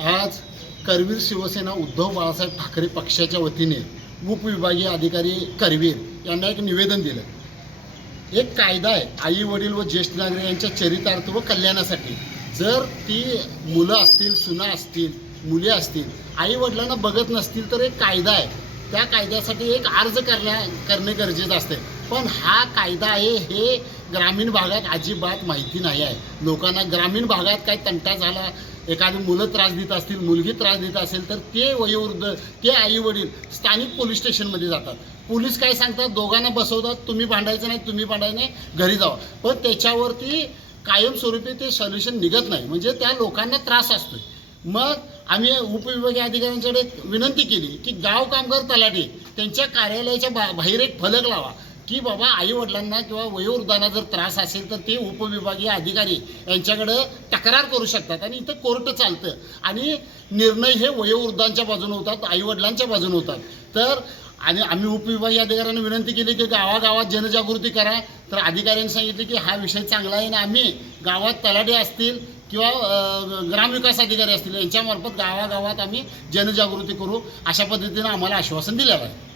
आज करवीर शिवसेना उद्धव बाळासाहेब ठाकरे पक्षाच्या वतीने उपविभागीय अधिकारी करवीर यांना एक निवेदन दिलं. एक कायदा आहे आई वडील व ज्येष्ठ नागरिक यांच्या चरितार्थ व कल्याणासाठी. जर ती मुलं असतील, सुना असतील, मुले असतील, आई वडिलांना बघत नसतील तर एक कायदा आहे, त्या कायद्यासाठी एक अर्ज करणे गरजेचं असते. पण हा कायदा आहे हे ग्रामीण भागात अजिबात माहिती नाही आहे. लोकांना ग्रामीण भागात काही तंटा झाला, एखादी मुलं त्रास देत असतील, मुलगी त्रास देत असेल तर ते वयोवृद्ध, ते आई वडील स्थानिक पोलीस स्टेशनमध्ये जातात. पोलीस काय सांगतात, दोघांना बसवतात, तुम्ही भांडायचं नाही, तुम्ही भांडायचं नाही, घरी जावा. पण त्याच्यावरती कायमस्वरूपी ते सोल्युशन निघत नाही, म्हणजे त्या लोकांना त्रास असतो. मग आम्ही उपविभागीय अधिकाऱ्यांकडे विनंती केली की गाव कामगार तलाठी त्यांच्या कार्यालयाच्या बाहेर एक फलक लावा की बाबा आई वडिलांना किंवा वयोवृद्धांना जर त्रास असेल तर ते उपविभागीय अधिकारी यांच्याकडं तक्रार करू शकतात आणि इथं कोर्ट चालतं आणि निर्णय हे वयोवृद्धांच्या बाजूने होतात, आई वडिलांच्या बाजूने होतात. तर आणि आम्ही उपविभागीय अधिकाऱ्यांना विनंती केली की गावागावात जनजागृती करा. तर अधिकाऱ्यांनी सांगितले की हा विषय चांगला आहे आणि आम्ही गावात तलाठी असतील किंवा ग्रामविकास अधिकारी असतील यांच्यामार्फत गावागावात आम्ही जनजागृती करू, अशा पद्धतीनं आम्हाला आश्वासन दिलेलं आहे.